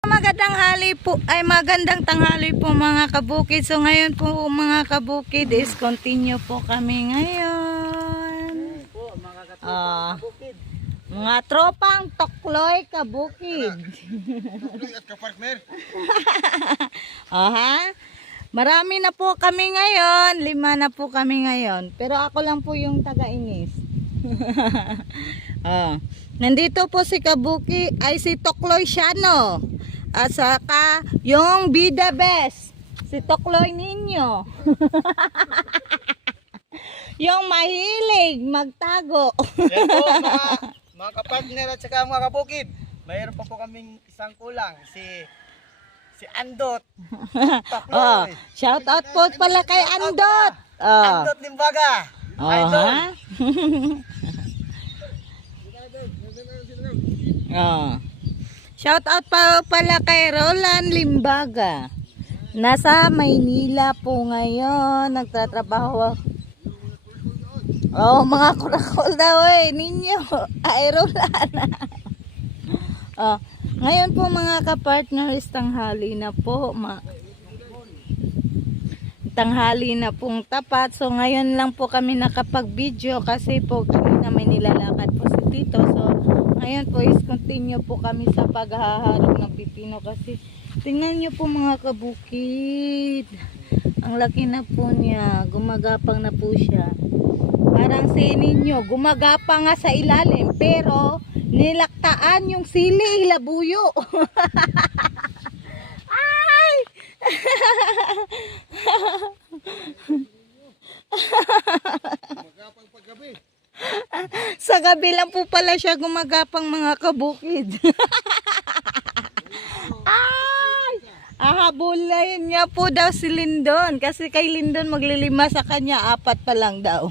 Magandang tanghali po mga kabukid. So ngayon po mga kabukid is continue po kami ngayon. Mga tropang Tokloy kabukid. Tokloy at kapartner. Marami na po kami ngayon. 5 na po kami ngayon. Pero ako lang po yung taga-inis. Nandito po si Kabuki ay si Tokloy Siano. At saka yung Bida Best, si Tokloy Ninyo. Yung mahilig magtago. Yan po mga kapartner at saka mga kabukid. Mayroon pa po kaming isang kulang, si Andot. Tokloy. Shout out po pala kay Andot. Andot Limbaga. Idol. Shout out pa pala kay Roland Limbaga. Nasa Maynila po ngayon, nagtatrabaho. Mga kurakol daw ninyo. Ay, Roland. Ngayon po mga kapartners, tanghali na po. Tanghali na pong tapat. So ngayon lang po kami nakapag-video kasi po kanina may nilalakad po si Tito. So ngayon po is continue po kami sa paghaharap ng pipino kasi tingnan nyo po mga kabukid. Ang laki na po niya. Gumagapang na po siya. Parang sinin nyo, gumagapang nga sa ilalim pero nilaktaan yung sili, labuyo. Ay! Magapang paggabi. Sa gabi lang po pala siya gumagapang mga kabukid. Ay! Ahabulayin niya po daw si Lindon kasi kay Lindon maglilima sa kanya 4 pa lang daw.